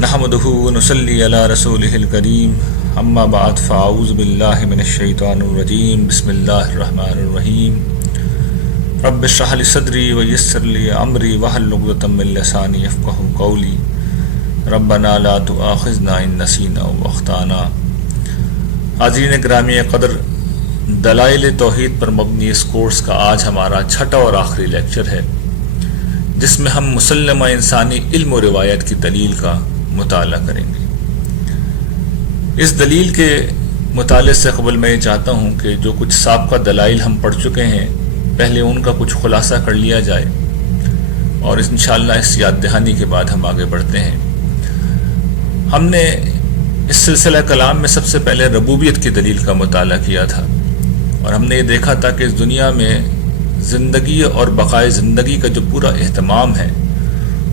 نحمدہ ونصلی علی رسولہ الکریم اما بعد فاعوذ باللہ من الشیطان الرجیم بسم اللہ الرحمن الرحیم رب اشرح لی صدری ویسر لی امری واحلل عقدۃ من لسانی یفقہوا قولی ربنا لا تؤاخذنا ان نسینا او اخطانا۔ حاضرین گرامی قدر، دلائل توحید پر مبنی اس کورس کا آج ہمارا چھٹا اور آخری لیکچر ہے، جس میں ہم مسلمہ انسانی علم و روایت کی دلیل کا مطالعہ کریں گے۔ اس دلیل کے مطالعے سے قبل میں یہ چاہتا ہوں کہ جو کچھ سابقہ دلائل ہم پڑھ چکے ہیں، پہلے ان کا کچھ خلاصہ کر لیا جائے، اور انشاءاللہ اس یاد دہانی کے بعد ہم آگے بڑھتے ہیں۔ ہم نے اس سلسلہ کلام میں سب سے پہلے ربوبیت کی دلیل کا مطالعہ کیا تھا، اور ہم نے یہ دیکھا تھا کہ اس دنیا میں زندگی اور بقائے زندگی کا جو پورا اہتمام ہے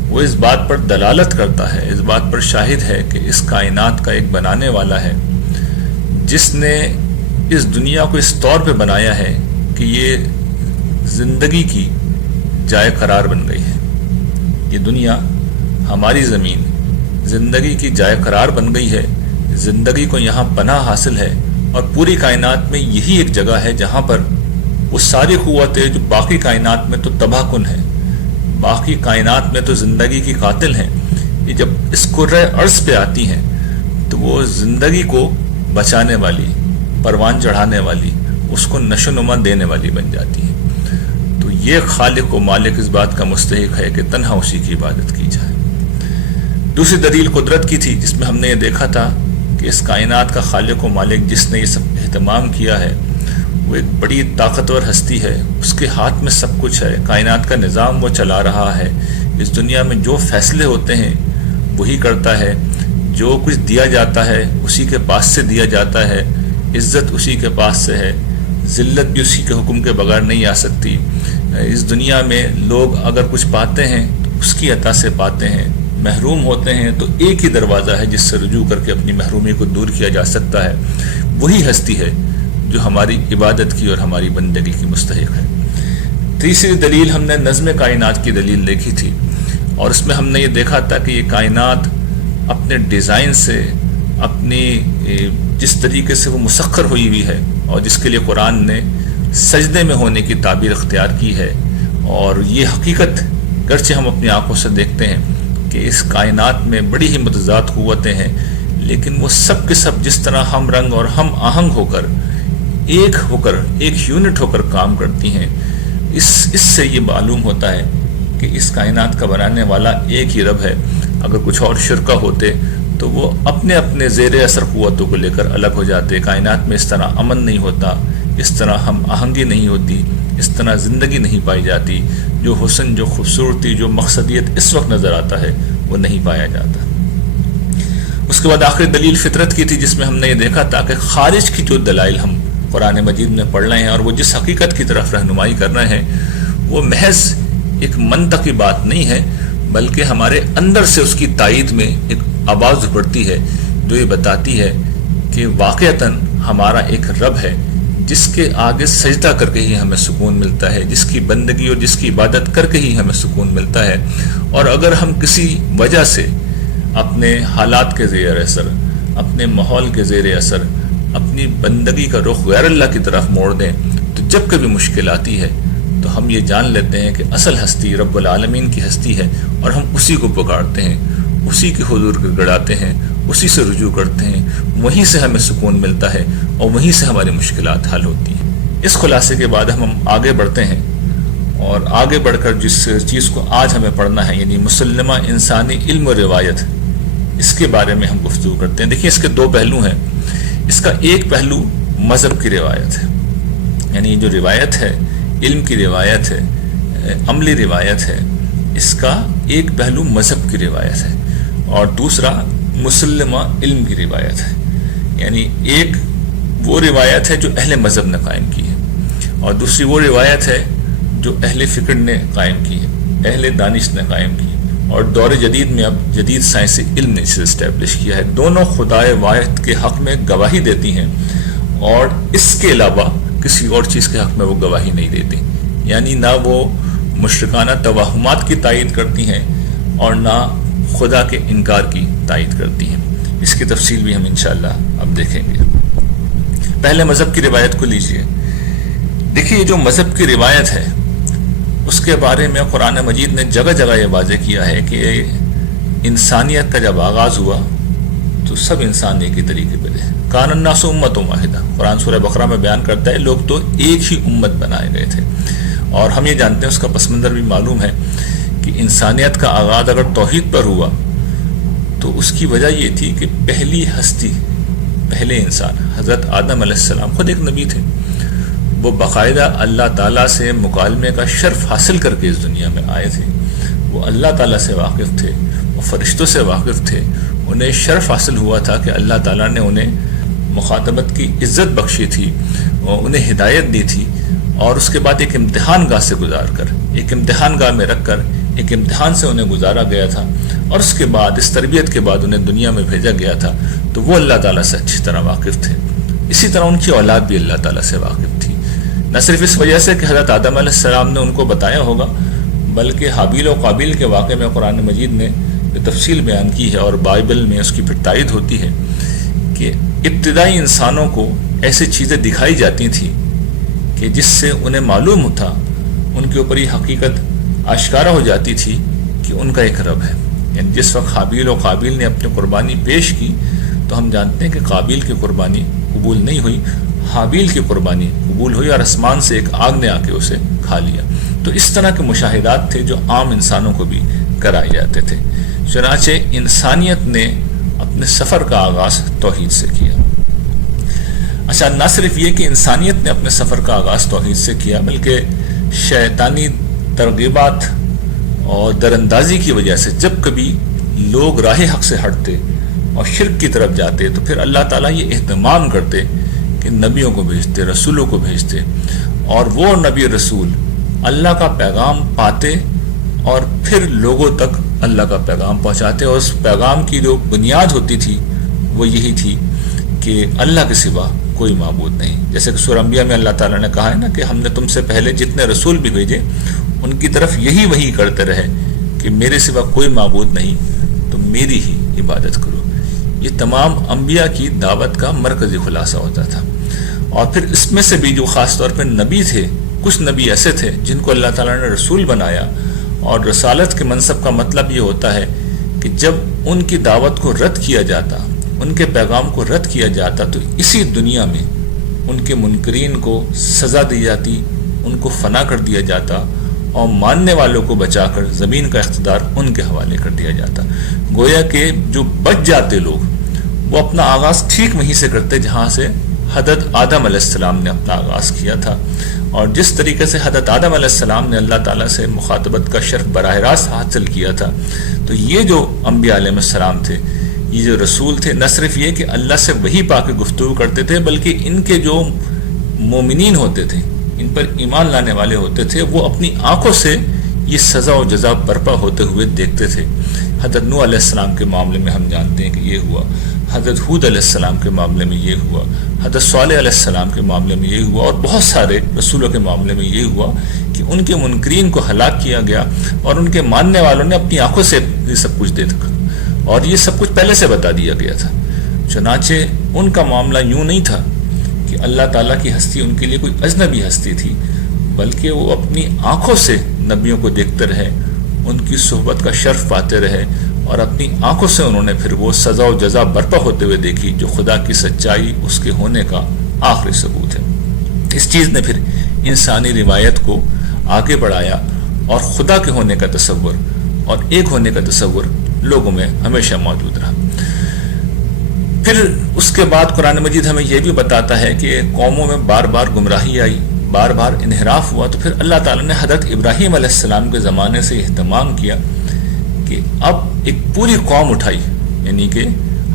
وہ اس بات پر دلالت کرتا ہے، اس بات پر شاہد ہے کہ اس کائنات کا ایک بنانے والا ہے، جس نے اس دنیا کو اس طور پہ بنایا ہے کہ یہ زندگی کی جائے قرار بن گئی ہے۔ یہ دنیا، ہماری زمین، زندگی کی جائے قرار بن گئی ہے، زندگی کو یہاں پناہ حاصل ہے، اور پوری کائنات میں یہی ایک جگہ ہے جہاں پر وہ ساری قوتیں جو باقی کائنات میں تو تباہ کن ہیں، باقی کائنات میں تو زندگی کی قاتل ہیں، یہ جب اس کرۂ ارض پہ آتی ہیں تو وہ زندگی کو بچانے والی، پروان چڑھانے والی، اس کو نشو نما دینے والی بن جاتی ہیں۔ تو یہ خالق و مالک اس بات کا مستحق ہے کہ تنہا اسی کی عبادت کی جائے۔ دوسری دلیل قدرت کی تھی، جس میں ہم نے یہ دیکھا تھا کہ اس کائنات کا خالق و مالک جس نے یہ سب اہتمام کیا ہے وہ ایک بڑی طاقتور ہستی ہے، اس کے ہاتھ میں سب کچھ ہے، کائنات کا نظام وہ چلا رہا ہے، اس دنیا میں جو فیصلے ہوتے ہیں وہی کرتا ہے، جو کچھ دیا جاتا ہے اسی کے پاس سے دیا جاتا ہے، عزت اسی کے پاس سے ہے، ذلت بھی اسی کے حکم کے بغیر نہیں آ سکتی۔ اس دنیا میں لوگ اگر کچھ پاتے ہیں تو اس کی عطا سے پاتے ہیں، محروم ہوتے ہیں تو ایک ہی دروازہ ہے جس سے رجوع کر کے اپنی محرومی کو دور کیا جا سکتا ہے، وہی ہستی ہے جو ہماری عبادت کی اور ہماری بندگی کی مستحق ہے۔ تیسری دلیل ہم نے نظم کائنات کی دلیل دیکھی تھی، اور اس میں ہم نے یہ دیکھا تھا کہ یہ کائنات اپنے ڈیزائن سے، اپنی جس طریقے سے وہ مسخر ہوئی ہے، اور جس کے لیے قرآن نے سجدے میں ہونے کی تعبیر اختیار کی ہے، اور یہ حقیقت گرچہ ہم اپنی آنکھوں سے دیکھتے ہیں کہ اس کائنات میں بڑی ہی متضاد قوتیں ہیں، لیکن وہ سب کے سب جس طرح ہم رنگ اور ہم آہنگ ہو کر ایک یونٹ ہو کر کام کرتی ہیں، اس سے یہ معلوم ہوتا ہے کہ اس کائنات کا بنانے والا ایک ہی رب ہے۔ اگر کچھ اور شرکا ہوتے تو وہ اپنے اپنے زیر اثر قوتوں کو لے کر الگ ہو جاتے، کائنات میں اس طرح امن نہیں ہوتا، اس طرح ہم آہنگی نہیں ہوتی، اس طرح زندگی نہیں پائی جاتی، جو حسن، جو خوبصورتی، جو مقصدیت اس وقت نظر آتا ہے وہ نہیں پایا جاتا۔ اس کے بعد آخری دلیل فطرت کی تھی، جس میں ہم نے یہ دیکھا تھا کہ خارج کی جو دلائل ہم قرآن مجید میں پڑھ رہے ہیں اور وہ جس حقیقت کی طرف رہنمائی کر رہے ہیں وہ محض ایک منطقی بات نہیں ہے، بلکہ ہمارے اندر سے اس کی تائید میں ایک آواز پڑتی ہے جو یہ بتاتی ہے کہ واقعتاً ہمارا ایک رب ہے جس کے آگے سجدہ کر کے ہی ہمیں سکون ملتا ہے، جس کی بندگی اور جس کی عبادت کر کے ہی ہمیں سکون ملتا ہے۔ اور اگر ہم کسی وجہ سے اپنے حالات کے زیر اثر، اپنے ماحول کے زیر اثر اپنی بندگی کا رخ غیر اللہ کی طرف موڑ دیں تو جب کبھی مشکل آتی ہے تو ہم یہ جان لیتے ہیں کہ اصل ہستی رب العالمین کی ہستی ہے، اور ہم اسی کو پکارتے ہیں، اسی کے حضور گڑگڑاتے ہیں، اسی سے رجوع کرتے ہیں، وہیں سے ہمیں سکون ملتا ہے اور وہیں سے ہماری مشکلات حل ہوتی ہیں۔ اس خلاصے کے بعد ہم آگے بڑھتے ہیں، اور آگے بڑھ کر جس چیز کو آج ہمیں پڑھنا ہے، یعنی مسلمہ انسانی علم و روایت، اس کے بارے میں ہم گفتگو کرتے ہیں۔ دیکھیے اس کے دو پہلو ہیں۔ اس کا ایک پہلو مذہب کی روایت ہے، یعنی جو روایت ہے، علم کی روایت ہے، عملی روایت ہے، اس کا ایک پہلو مذہب کی روایت ہے، اور دوسرا مسلمہ علم کی روایت ہے۔ یعنی ایک وہ روایت ہے جو اہل مذہب نے قائم کی ہے، اور دوسری وہ روایت ہے جو اہل فکر نے قائم کی ہے، اہل دانش نے قائم کی ہے، اور دور جدید میں اب جدید سائنسی علم نے اسے اسٹیبلش کیا ہے۔ دونوں خدائے واحد کے حق میں گواہی دیتی ہیں، اور اس کے علاوہ کسی اور چیز کے حق میں وہ گواہی نہیں دیتی، یعنی نہ وہ مشرکانہ توہمات کی تائید کرتی ہیں اور نہ خدا کے انکار کی تائید کرتی ہیں۔ اس کی تفصیل بھی ہم انشاءاللہ اب دیکھیں گے۔ پہلے مذہب کی روایت کو لیجئے۔ دیکھیے جو مذہب کی روایت ہے اس کے بارے میں قرآن مجید نے جگہ جگہ یہ واضح کیا ہے کہ انسانیت کا جب آغاز ہوا تو سب انسان ایک ہی طریقے پہ تھے۔ کان الناس امۃ واحدہ، قرآن سورہ بقرہ میں بیان کرتا ہے لوگ تو ایک ہی امت بنائے گئے تھے۔ اور ہم یہ جانتے ہیں، اس کا پس منظر بھی معلوم ہے کہ انسانیت کا آغاز اگر توحید پر ہوا تو اس کی وجہ یہ تھی کہ پہلی ہستی، پہلے انسان حضرت آدم علیہ السلام خود ایک نبی تھے۔ وہ باقاعدہ اللہ تعالیٰ سے مکالمے کا شرف حاصل کر کے اس دنیا میں آئے تھے۔ وہ اللہ تعالیٰ سے واقف تھے، وہ فرشتوں سے واقف تھے، انہیں شرف حاصل ہوا تھا کہ اللہ تعالیٰ نے انہیں مخاطبت کی عزت بخشی تھی، انہیں ہدایت دی تھی، اور اس کے بعد ایک امتحان گاہ سے گزار کر، ایک امتحان گاہ میں رکھ کر ایک امتحان سے انہیں گزارا گیا تھا، اور اس کے بعد اس تربیت کے بعد انہیں دنیا میں بھیجا گیا تھا۔ تو وہ اللہ تعالیٰ سے اچھی طرح واقف تھے۔ اسی طرح ان کی اولاد بھی اللہ تعالیٰ سے واقف تھی، نہ صرف اس وجہ سے کہ حضرت آدم علیہ السلام نے ان کو بتایا ہوگا، بلکہ حابیل و قابیل کے واقعے میں قرآن مجید نے تفصیل بیان کی ہے، اور بائبل میں اس کی پھر تائید ہوتی ہے کہ ابتدائی انسانوں کو ایسی چیزیں دکھائی جاتی تھیں کہ جس سے انہیں معلوم ہوتا، ان کے اوپر یہ حقیقت آشکارا ہو جاتی تھی کہ ان کا ایک رب ہے۔ یعنی جس وقت حابیل و قابیل نے اپنی قربانی پیش کی تو ہم جانتے ہیں کہ قابیل کی قربانی قبول نہیں ہوئی، حابیل کی قربانی قبول ہوئی، اور آسمان سے ایک آگ نے آ کے اسے کھا لیا۔ تو اس طرح کے مشاہدات تھے جو عام انسانوں کو بھی کرائے جاتے تھے۔ چنانچہ انسانیت نے اپنے سفر کا آغاز توحید سے کیا۔ اچھا، نہ صرف یہ کہ انسانیت نے اپنے سفر کا آغاز توحید سے کیا، بلکہ شیطانی ترغیبات اور دراندازی کی وجہ سے جب کبھی لوگ راہ حق سے ہٹتے اور شرک کی طرف جاتے تو پھر اللہ تعالیٰ یہ اہتمام کرتے کہ نبیوں کو بھیجتے، رسولوں کو بھیجتے، اور وہ نبی رسول اللہ کا پیغام پاتے اور پھر لوگوں تک اللہ کا پیغام پہنچاتے، اور اس پیغام کی جو بنیاد ہوتی تھی وہ یہی تھی کہ اللہ کے سوا کوئی معبود نہیں۔ جیسے کہ سورہ انبیاء میں اللہ تعالیٰ نے کہا ہے نا کہ ہم نے تم سے پہلے جتنے رسول بھی بھیجے ان کی طرف یہی وحی کرتے رہے کہ میرے سوا کوئی معبود نہیں، تو میری ہی عبادت کرو۔ یہ تمام انبیاء کی دعوت کا مرکزی خلاصہ ہوتا تھا۔ اور پھر اس میں سے بھی جو خاص طور پہ نبی تھے، کچھ نبی ایسے تھے جن کو اللہ تعالیٰ نے رسول بنایا، اور رسالت کے منصب کا مطلب یہ ہوتا ہے کہ جب ان کی دعوت کو رد کیا جاتا، ان کے پیغام کو رد کیا جاتا، تو اسی دنیا میں ان کے منکرین کو سزا دی جاتی، ان کو فنا کر دیا جاتا، اور ماننے والوں کو بچا کر زمین کا اقتدار ان کے حوالے کر دیا جاتا۔ گویا کہ جو بچ جاتے لوگ وہ اپنا آغاز ٹھیک وہیں سے کرتے جہاں سے حضرت آدم علیہ السلام نے اپنا آغاز کیا تھا۔ اور جس طریقے سے حضرت آدم علیہ السلام نے اللہ تعالیٰ سے مخاطبت کا شرف براہ راست حاصل کیا تھا، تو یہ جو انبیاء علیہ السلام تھے، یہ جو رسول تھے، نہ صرف یہ کہ اللہ سے وحی پا کے گفتگو کرتے تھے، بلکہ ان کے جو مومنین ہوتے تھے، ان پر ایمان لانے والے ہوتے تھے، وہ اپنی آنکھوں سے یہ سزا و جزا برپا ہوتے ہوئے دیکھتے تھے۔ حضرت نوح علیہ السلام کے معاملے میں ہم جانتے ہیں کہ یہ ہوا، حضرت ہود علیہ السلام کے معاملے میں یہ ہوا، حضرت صالح علیہ السلام کے معاملے میں یہ ہوا، اور بہت سارے رسولوں کے معاملے میں یہ ہوا کہ ان کے منکرین کو ہلاک کیا گیا، اور ان کے ماننے والوں نے اپنی آنکھوں سے یہ سب کچھ دیکھا، اور یہ سب کچھ پہلے سے بتا دیا گیا تھا۔ چنانچہ ان کا معاملہ یوں نہیں تھا کہ اللہ تعالیٰ کی ہستی ان کے لیے کوئی اجنبی ہستی تھی، بلکہ وہ اپنی آنکھوں سے نبیوں کو دیکھتے رہے، ان کی صحبت کا شرف پاتے رہے، اور اپنی آنکھوں سے انہوں نے پھر وہ سزا و جزا برپا ہوتے ہوئے دیکھی جو خدا کی سچائی اس کے ہونے کا آخری ثبوت ہے۔ اس چیز نے پھر انسانی روایت کو آگے بڑھایا، اور خدا کے ہونے کا تصور اور ایک ہونے کا تصور لوگوں میں ہمیشہ موجود رہا۔ پھر اس کے بعد قرآن مجید ہمیں یہ بھی بتاتا ہے کہ قوموں میں بار بار گمراہی آئی، بار بار انحراف ہوا، تو پھر اللہ تعالیٰ نے حضرت ابراہیم علیہ السلام کے زمانے سے اہتمام کیا کہ اب ایک پوری قوم اٹھائی، یعنی کہ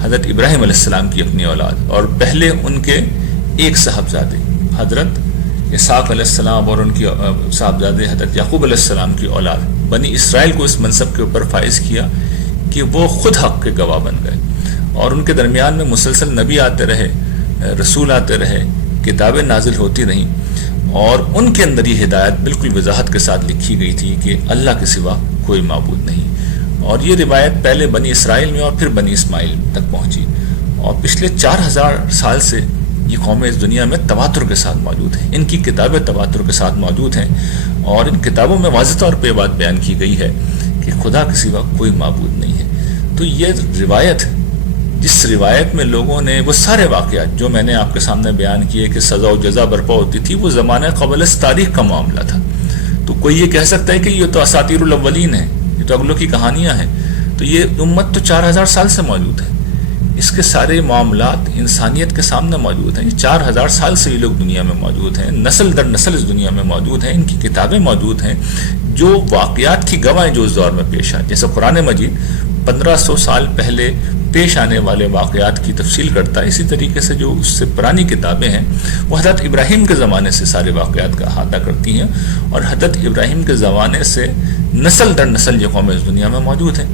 حضرت ابراہیم علیہ السلام کی اپنی اولاد، اور پہلے ان کے ایک صاحبزادے حضرت اسحاق علیہ السلام اور ان کی صاحبزادے حضرت یعقوب علیہ السلام کی اولاد بنی اسرائیل کو اس منصب کے اوپر فائز کیا کہ وہ خود حق کے گواہ بن گئے، اور ان کے درمیان میں مسلسل نبی آتے رہے، رسول آتے رہے، کتابیں نازل ہوتی رہیں، اور ان کے اندر یہ ہدایت بالکل وضاحت کے ساتھ لکھی گئی تھی کہ اللہ کے سوا کوئی معبود نہیں۔ اور یہ روایت پہلے بنی اسرائیل میں اور پھر بنی اسماعیل تک پہنچی، اور پچھلے 4000 سال سے یہ قومیں اس دنیا میں تواتر کے ساتھ موجود ہیں، ان کی کتابیں تواتر کے ساتھ موجود ہیں، اور ان کتابوں میں واضح طور پہ یہ بات بیان کی گئی ہے کہ خدا کے سوا کوئی معبود نہیں ہے۔ تو یہ روایت، جس روایت میں لوگوں نے وہ سارے واقعات جو میں نے آپ کے سامنے بیان کیے کہ سزا و جزا برپا ہوتی تھی، وہ زمانہ قبل از تاریخ کا معاملہ تھا۔ تو کوئی یہ کہہ سکتا ہے کہ یہ تو اساطیر الاولین ہے، یہ تو اگلوں کی کہانیاں ہیں، تو یہ امت تو 4000 سال سے موجود ہے، اس کے سارے معاملات انسانیت کے سامنے موجود ہیں۔ 4000 سال سے یہ لوگ دنیا میں موجود ہیں، نسل در نسل اس دنیا میں موجود ہیں، ان کی کتابیں موجود ہیں جو واقعات کی گواہیں جو اس دور میں پیش آئیں۔ جیسے قرآن مجید 1500 سال پہلے پیش آنے والے واقعات کی تفصیل کرتا ہے، اسی طریقے سے جو اس سے پرانی کتابیں ہیں وہ حضرت ابراہیم کے زمانے سے سارے واقعات کا احاطہ کرتی ہیں، اور حضرت ابراہیم کے زمانے سے نسل در نسل یہ قومیں اس دنیا میں موجود ہیں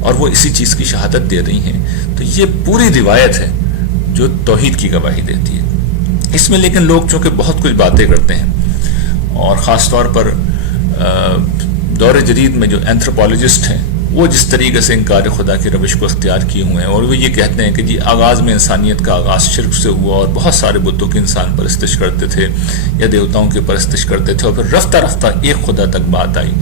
اور وہ اسی چیز کی شہادت دے رہی ہیں۔ تو یہ پوری روایت ہے جو توحید کی گواہی دیتی ہے۔ اس میں لیکن لوگ چونکہ بہت کچھ باتیں کرتے ہیں، اور خاص طور پر دور جدید میں جو اینتھروپولوجسٹ ہیں وہ جس طریقے سے انکار خدا کی روش کو اختیار کیے ہوئے ہیں، اور وہ یہ کہتے ہیں کہ جی آغاز میں انسانیت کا آغاز شرک سے ہوا، اور بہت سارے بتوں کی انسان پرستش کرتے تھے یا دیوتاؤں کی پرستش کرتے تھے، اور پھر رفتہ رفتہ ایک خدا تک بات آئی۔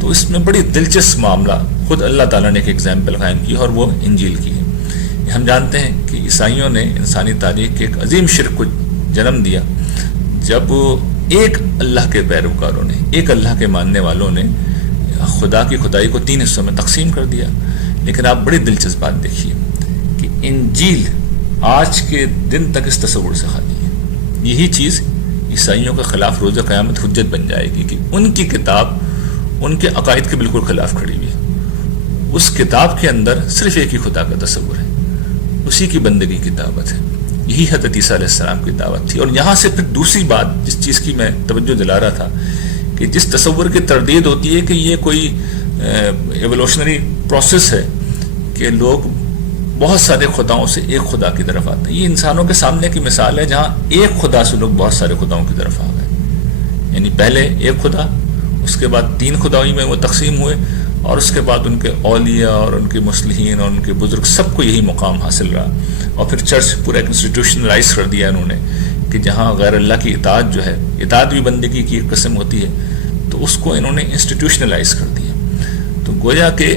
تو اس میں بڑی دلچسپ معاملہ خود اللہ تعالیٰ نے ایک ایگزامپل قائم کی، اور وہ انجیل کی ہے۔ ہم جانتے ہیں کہ عیسائیوں نے انسانی تاریخ کے ایک عظیم شرک کو جنم دیا، جب ایک اللہ کے پیروکاروں نے، ایک اللہ کے ماننے والوں نے خدا کی خدائی کو 3 حصوں میں تقسیم کر دیا۔ لیکن آپ بڑی دلچسپ بات دیکھیے کہ انجیل آج کے دن تک اس تصور سے خالی ہے۔ یہی چیز عیسائیوں کے خلاف روز قیامت حجت بن جائے گی کہ ان کی کتاب ان کے عقائد کے بالکل خلاف کھڑی ہوئی ہے۔ اس کتاب کے اندر صرف ایک ہی خدا کا تصور ہے، اسی کی بندگی کی دعوت ہے۔ یہی حضرت عیسیٰ علیہ السلام کی دعوت تھی۔ اور یہاں سے پھر دوسری بات جس چیز کی میں توجہ دلا رہا تھا کہ جس تصور کی تردید ہوتی ہے کہ یہ کوئی ایولوشنری پروسیس ہے کہ لوگ بہت سارے خداؤں سے ایک خدا کی طرف آتے ہیں، یہ انسانوں کے سامنے کی مثال ہے جہاں ایک خدا سے لوگ بہت سارے خداؤں کی طرف آ گئے۔ یعنی پہلے ایک خدا، اس کے بعد 3 خدائی میں وہ تقسیم ہوئے، اور اس کے بعد ان کے اولیاء اور ان کے مصلحین اور ان کے بزرگ سب کو یہی مقام حاصل رہا، اور پھر چرچ پورا ایک انسٹیٹیوشنلائز کر دیا انہوں نے کہ جہاں غیر اللہ کی اطاعت جو ہے، اطاعت بھی بندگی کی ایک قسم ہوتی ہے، تو اس کو انہوں نے انسٹیٹیوشنلائز کر دیا۔ تو گویا کہ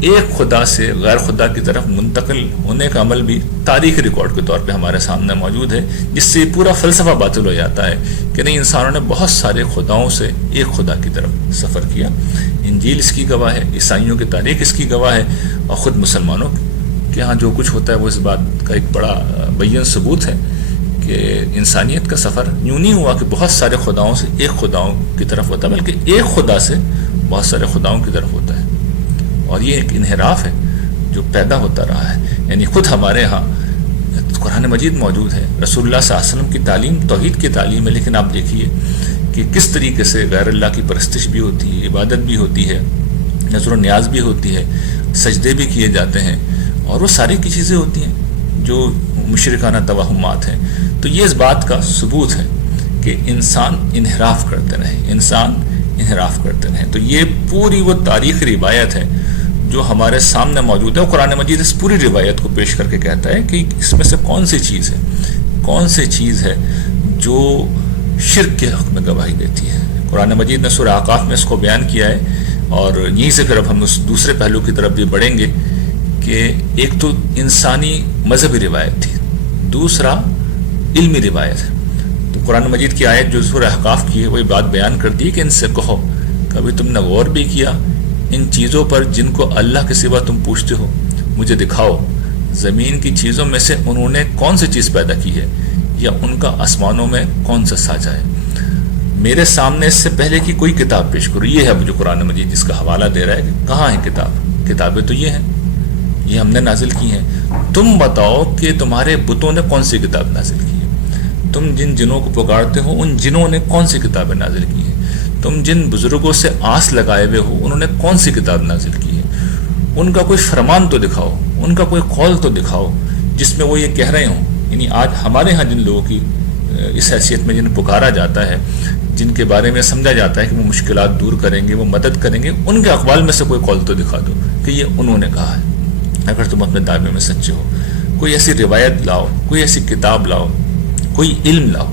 ایک خدا سے غیر خدا کی طرف منتقل ہونے کا عمل بھی تاریخی ریکارڈ کے طور پہ ہمارے سامنے موجود ہے، جس سے پورا فلسفہ باطل ہو جاتا ہے کہ نہیں، انسانوں نے بہت سارے خداؤں سے ایک خدا کی طرف سفر کیا۔ انجیل اس کی گواہ ہے، عیسائیوں کی تاریخ اس کی گواہ ہے، اور خود مسلمانوں کے ہاں جو کچھ ہوتا ہے وہ اس بات کا ایک بڑا بین ثبوت ہے کہ انسانیت کا سفر یوں نہیں ہوا کہ بہت سارے خداؤں سے ایک خداؤں کی طرف ہوتا ہے، بلکہ ایک خدا سے بہت سارے خداؤں کی طرف ہوتا ہے۔ اور یہ ایک انحراف ہے جو پیدا ہوتا رہا ہے۔ یعنی خود ہمارے ہاں قرآن مجید موجود ہے، رسول اللہ صلی اللہ علیہ وسلم کی تعلیم توحید کی تعلیم ہے، لیکن آپ دیکھیے کہ کس طریقے سے غیر اللہ کی پرستش بھی ہوتی ہے، عبادت بھی ہوتی ہے، نظر و نیاز بھی ہوتی ہے، سجدے بھی کیے جاتے ہیں، اور وہ ساری کی چیزیں ہوتی ہیں جو مشرکانہ توہمات ہیں۔ تو یہ اس بات کا ثبوت ہے کہ انسان انحراف کرتے رہے۔ تو یہ پوری وہ تاریخی روایت ہے جو ہمارے سامنے موجود ہے۔ قرآن مجید اس پوری روایت کو پیش کر کے کہتا ہے کہ اس میں سے کون سی چیز ہے جو شرک کے حق میں گواہی دیتی ہے۔ قرآن مجید نے سورہ اعقاف میں اس کو بیان کیا ہے، اور یہیں سے پھر اب ہم اس دوسرے پہلو کی طرف بھی بڑھیں گے کہ ایک تو انسانی مذہبی روایت تھی، دوسرا علمی روایت ہے۔ تو قرآن مجید کی آیت جو سورہ احقاف کی ہے وہ یہ بات بیان کرتی ہے کہ ان سے کہو، کبھی تم نے غور بھی کیا ان چیزوں پر جن کو اللہ کے سوا تم پوچھتے ہو؟ مجھے دکھاؤ زمین کی چیزوں میں سے انہوں نے کون سی چیز پیدا کی ہے، یا ان کا آسمانوں میں کون سا ساجا ہے؟ میرے سامنے اس سے پہلے کی کوئی کتاب پیش کرو۔ یہ ہے جو قرآن مجید جس کا حوالہ دے رہا ہے کہ کہاں ہے کتابیں تو یہ ہیں، یہ ہم نے نازل کی ہیں۔ تم بتاؤ کہ تمہارے بتوں نے کون سی کتاب نازل کی ہے؟ تم جن جنوں کو پکارتے ہو ان جنوں نے کون سی کتابیں نازل کی ہیں؟ تم جن بزرگوں سے آس لگائے ہوئے ہو انہوں نے کون سی کتاب نازل کی ہے؟ ان کا کوئی فرمان تو دکھاؤ، ان کا کوئی قول تو دکھاؤ جس میں وہ یہ کہہ رہے ہوں۔ یعنی آج ہمارے ہاں جن لوگوں کی اس حیثیت میں جنہیں پکارا جاتا ہے، جن کے بارے میں سمجھا جاتا ہے کہ وہ مشکلات دور کریں گے، وہ مدد کریں گے، ان کے اقوال میں سے کوئی قول تو دکھا دو کہ یہ انہوں نے کہا ہے اگر تم اپنے دعوے میں سچے ہو۔ کوئی ایسی روایت لاؤ، کوئی ایسی کتاب لاؤ، کوئی علم لاؤ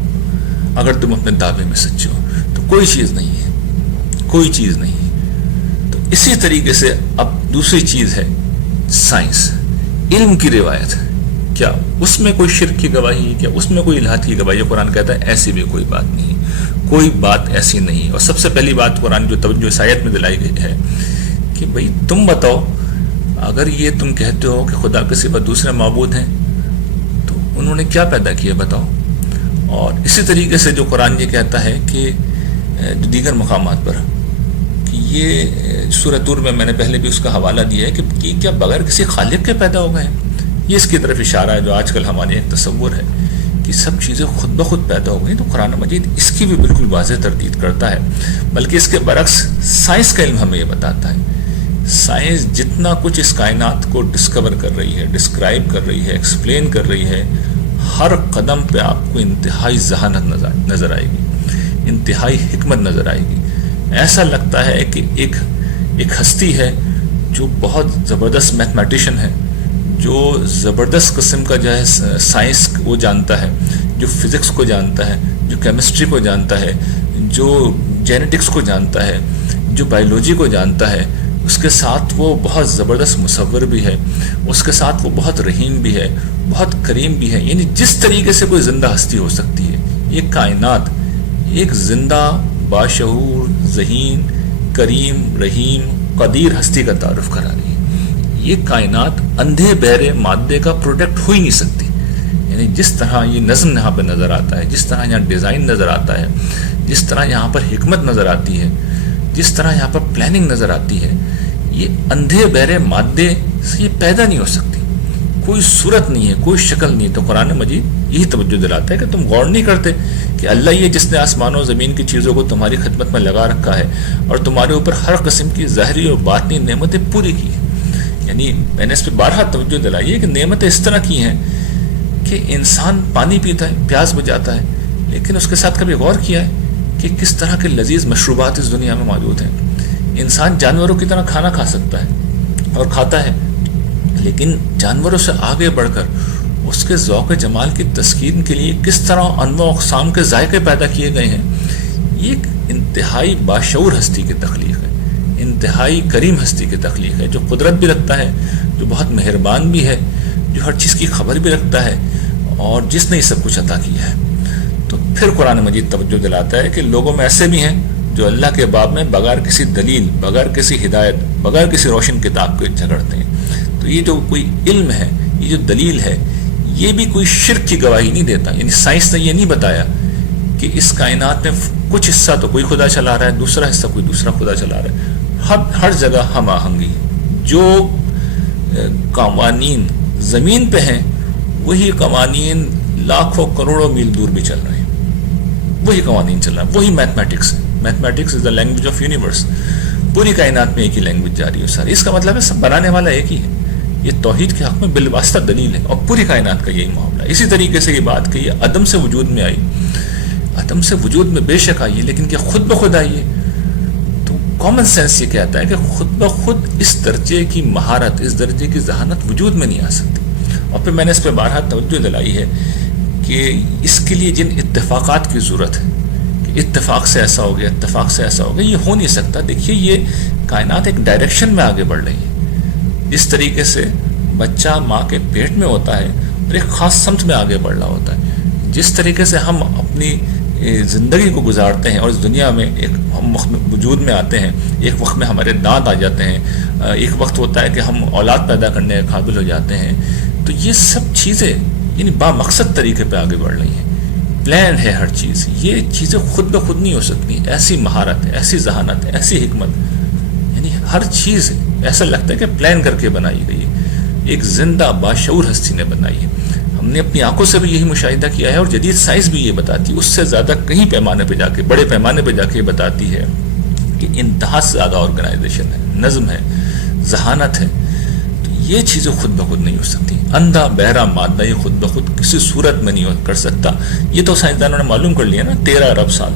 اگر تم اپنے دعوے میں سچے ہو۔ تو کوئی چیز نہیں ہے، کوئی چیز نہیں ہے۔ تو اسی طریقے سے اب دوسری چیز ہے سائنس، علم کی روایت۔ کیا اس میں کوئی شرک کی گواہی ہے؟ کیا اس میں کوئی الہات کی گواہی ہے؟ قرآن کہتا ہے ایسی بھی کوئی بات نہیں ہے، کوئی بات ایسی نہیں ہے۔ اور سب سے پہلی بات قرآن جو توجہ اس آیت میں دلائی گئی ہے کہ بھئی تم بتاؤ، اگر یہ تم کہتے ہو کہ خدا کے سوا دوسرے معبود ہیں تو انہوں نے کیا پیدا کیا بتاؤ۔ اور اسی طریقے سے جو قرآن یہ کہتا ہے کہ دیگر مقامات پر کہ یہ سورۃ طور میں نے پہلے بھی اس کا حوالہ دیا ہے کہ کیا بغیر کسی خالق کے پیدا ہو گئے ہیں۔ یہ اس کی طرف اشارہ ہے جو آج کل ہمارے ایک تصور ہے کہ سب چیزیں خود بخود پیدا ہو گئی۔ تو قرآن مجید اس کی بھی بالکل واضح تردید کرتا ہے، بلکہ اس کے برعکس سائنس کا علم ہمیں یہ بتاتا ہے۔ سائنس جتنا کچھ اس کائنات کو ڈسکور کر رہی ہے، ڈسکرائب کر رہی ہے، ایکسپلین کر رہی ہے، ہر قدم پہ آپ کو انتہائی ذہانت نظر آئے گی، انتہائی حکمت نظر آئے گی۔ ایسا لگتا ہے کہ ایک ہستی ہے جو بہت زبردست میتھمیٹیشین ہے، جو زبردست قسم کا جو ہے سائنس وہ جانتا ہے، جو فزکس کو جانتا ہے، جو کیمسٹری کو جانتا ہے، جو جینیٹکس کو جانتا ہے، جو بائیولوجی کو جانتا ہے۔ اس کے ساتھ وہ بہت زبردست مصور بھی ہے، اس کے ساتھ وہ بہت رحیم بھی ہے، بہت کریم بھی ہے۔ یعنی جس طریقے سے کوئی زندہ ہستی ہو سکتی ہے، یہ کائنات ایک زندہ باشعور ذہین کریم رحیم قدیر ہستی کا تعارف کرا رہی ہے۔ یہ کائنات اندھے بہرے مادے کا پروڈکٹ ہو ہی نہیں سکتی۔ یعنی جس طرح یہ نظم یہاں پہ نظر آتا ہے، جس طرح یہاں ڈیزائن نظر آتا ہے، جس طرح یہاں پر حکمت نظر آتی ہے، جس طرح یہاں پر پلاننگ نظر آتی ہے، یہ اندھے بہرے مادے سے یہ پیدا نہیں ہو سکتی۔ کوئی صورت نہیں ہے، کوئی شکل نہیں ہے۔ تو قرآن مجید یہی توجہ دلاتا ہے کہ تم غور نہیں کرتے کہ اللہ یہ جس نے آسمان و زمین کی چیزوں کو تمہاری خدمت میں لگا رکھا ہے اور تمہارے اوپر ہر قسم کی ظاہری اور باطنی نعمتیں پوری کی ہیں۔ یعنی میں نے اس پہ بارہا توجہ دلائی ہے کہ نعمتیں اس طرح کی ہیں کہ انسان پانی پیتا ہے، پیاس بجھاتا ہے، لیکن اس کے ساتھ کبھی غور کیا ہے کہ کس طرح کے لذیذ مشروبات اس دنیا میں موجود ہیں۔ انسان جانوروں کی طرح کھانا کھا سکتا ہے اور کھاتا ہے، لیکن جانوروں سے آگے بڑھ کر اس کے ذوق جمال کی تسکین کے لیے کس طرح انواع و اقسام کے ذائقے پیدا کیے گئے ہیں۔ یہ ایک انتہائی باشعور ہستی کی تخلیق ہے، انتہائی کریم ہستی کی تخلیق ہے، جو قدرت بھی رکھتا ہے، جو بہت مہربان بھی ہے، جو ہر چیز کی خبر بھی رکھتا ہے، اور جس نے یہ سب کچھ عطا کیا ہے۔ تو پھر قرآن مجید توجہ دلاتا ہے کہ لوگوں میں ایسے بھی ہیں جو اللہ کے باب میں بغیر کسی دلیل، بغیر کسی ہدایت، بغیر کسی روشن کتاب کے جھگڑتے ہیں۔ تو یہ جو کوئی علم ہے، یہ جو دلیل ہے، یہ بھی کوئی شرک کی گواہی نہیں دیتا۔ یعنی سائنس نے یہ نہیں بتایا کہ اس کائنات میں کچھ حصہ تو کوئی خدا چلا رہا ہے، دوسرا حصہ کوئی دوسرا خدا چلا رہا ہے۔ ہر جگہ ہم آہنگی، جو قوانین زمین پہ ہیں وہی قوانین لاکھوں کروڑوں میل دور بھی چل رہے ہیں، وہی قوانین چل رہا ہے، وہی میتھمیٹکس ہے۔ Mathematics is the language of universe. پوری کائنات میں ایک ہی لینگویج جاری ہے ساری۔ اس کا مطلب ہے سب بنانے والا ایک ہی ہے۔ یہ توحید کے حق میں بالواسطہ دلیل ہے، اور پوری کائنات کا یہی معاملہ ہے۔ اسی طریقے سے یہ بات کہ یہ عدم سے وجود میں آئی، عدم سے وجود میں بے شک آئی ہے، لیکن کیا خود بخود آئی ہے؟ تو کامن سینس یہ کہتا ہے کہ خود بخود اس درجے کی مہارت، اس درجے کی ذہانت وجود میں نہیں آ سکتی۔ اور پھر میں نے اس پہ بارہا توجہ دلائی ہے کہ اس کے لیے جن اتفاقات کی ضرورت ہے، کہ اتفاق سے ایسا ہو گیا، اتفاق سے ایسا ہو گیا، یہ ہو نہیں سکتا۔ دیکھیے یہ کائنات ایک ڈائریکشن میں آگے بڑھ رہی ہے۔ جس طریقے سے بچہ ماں کے پیٹ میں ہوتا ہے اور ایک خاص سمت میں آگے بڑھ رہا ہوتا ہے، جس طریقے سے ہم اپنی زندگی کو گزارتے ہیں اور اس دنیا میں ایک ہم وجود میں آتے ہیں، ایک وقت میں ہمارے دانت آ جاتے ہیں، ایک وقت ہوتا ہے کہ ہم اولاد پیدا کرنے کے قابل ہو جاتے ہیں، تو یہ سب چیزیں یعنی با مقصد طریقے پہ آگے بڑھ رہی ہیں۔ پلان ہے ہر چیز، یہ چیزیں خود بخود نہیں ہو سکتی۔ ایسی مہارت ہے، ایسی ذہانت ہے، ایسی حکمت، یعنی ہر چیز ایسا لگتا ہے کہ پلان کر کے بنائی گئی ہے، ایک زندہ باشعور ہستی نے بنائی ہے۔ ہم نے اپنی آنکھوں سے بھی یہی مشاہدہ کیا ہے، اور جدید سائنس بھی یہ بتاتی ہے، اس سے زیادہ کہیں پیمانے پہ جا کے، بڑے پیمانے پہ جا کے بتاتی ہے کہ انتہا سے زیادہ آرگنائزیشن ہے، نظم ہے، ذہانت ہے۔ تو یہ چیزیں خود بخود نہیں ہو سکتی۔ اندھا بہرا مادہ یہ خود بخود کسی صورت میں نہیں کر سکتا۔ یہ تو سائنسدانوں نے معلوم کر لیا نا 13 ارب سال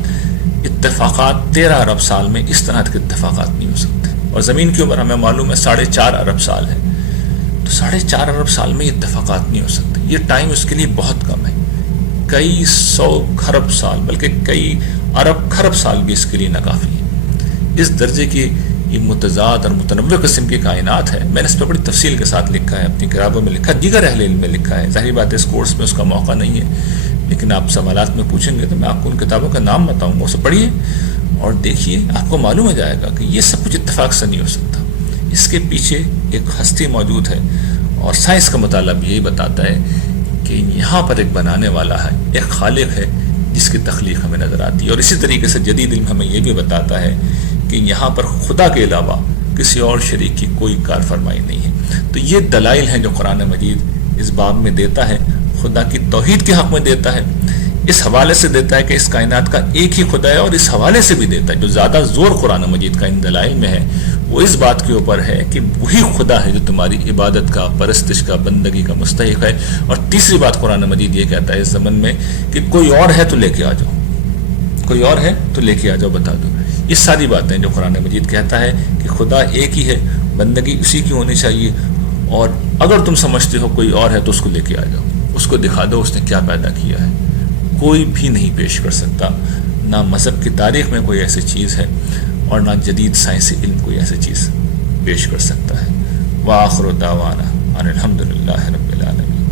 اتفاقات 13 ارب سال میں اس طرح کے اتفاقات نہیں ہو سکتے، اور زمین کی عمر ہمیں معلوم ہے 4.5 ارب سال ہے، تو 4.5 ارب سال میں اتفاقات نہیں ہو سکتے. یہ ٹائم اس کے لیے بہت کم ہے. کئی 100 کھرب سال بلکہ کئی ارب کھرب سال بھی اس کے لیے ناکافی ہے. اس درجے کی یہ متضاد اور متنوع قسم کی کائنات ہے. میں نے اس پہ بڑی تفصیل کے ساتھ لکھا ہے، اپنی کتابوں میں لکھا ہے، دیگر اہل علم میں لکھا ہے. ظاہری بات ہے اس کورس میں اس کا موقع نہیں ہے، لیکن آپ سوالات میں پوچھیں گے تو میں آپ کو ان کتابوں کا نام بتاؤں گا، اسے پڑھیے اور دیکھیے، آپ کو معلوم ہو جائے گا کہ یہ سب کچھ اتفاق سے نہیں ہو سکتا. اس کے پیچھے ایک ہستی موجود ہے، اور سائنس کا مطالعہ بھی یہی بتاتا ہے کہ یہاں پر ایک بنانے والا ہے، ایک خالق ہے جس کی تخلیق ہمیں نظر آتی ہے. اور اسی طریقے سے جدید علم ہمیں یہ بھی بتاتا ہے کہ یہاں پر خدا کے علاوہ کسی اور شریک کی کوئی کار فرمائی نہیں ہے. تو یہ دلائل ہیں جو قرآن مجید اس باب میں دیتا ہے، خدا کی توحید کے حق میں دیتا ہے. اس حوالے سے دیتا ہے کہ اس کائنات کا ایک ہی خدا ہے، اور اس حوالے سے بھی دیتا ہے جو زیادہ زور قرآن مجید کا ان دلائل میں ہے وہ اس بات کے اوپر ہے کہ وہی خدا ہے جو تمہاری عبادت کا، پرستش کا، بندگی کا مستحق ہے. اور تیسری بات قرآن مجید یہ کہتا ہے اس زمن میں کہ کوئی اور ہے تو لے کے آ جاؤ، کوئی اور ہے تو لے کے آ جاؤ، بتا دو. یہ ساری باتیں جو قرآن مجید کہتا ہے کہ خدا ایک ہی ہے، بندگی اسی کی ہونی چاہیے، اور اگر تم سمجھتے ہو کوئی اور ہے تو اس کو لے کے آ جاؤ، اس کو دکھا دو اس نے کیا پیدا کیا ہے. کوئی بھی نہیں پیش کر سکتا، نہ مذہب کی تاریخ میں کوئی ایسی چیز ہے اور نہ جدید سائنسی علم کوئی ایسی چیز پیش کر سکتا ہے. وآخر دعوانا ان الحمد للہ رب العالمین.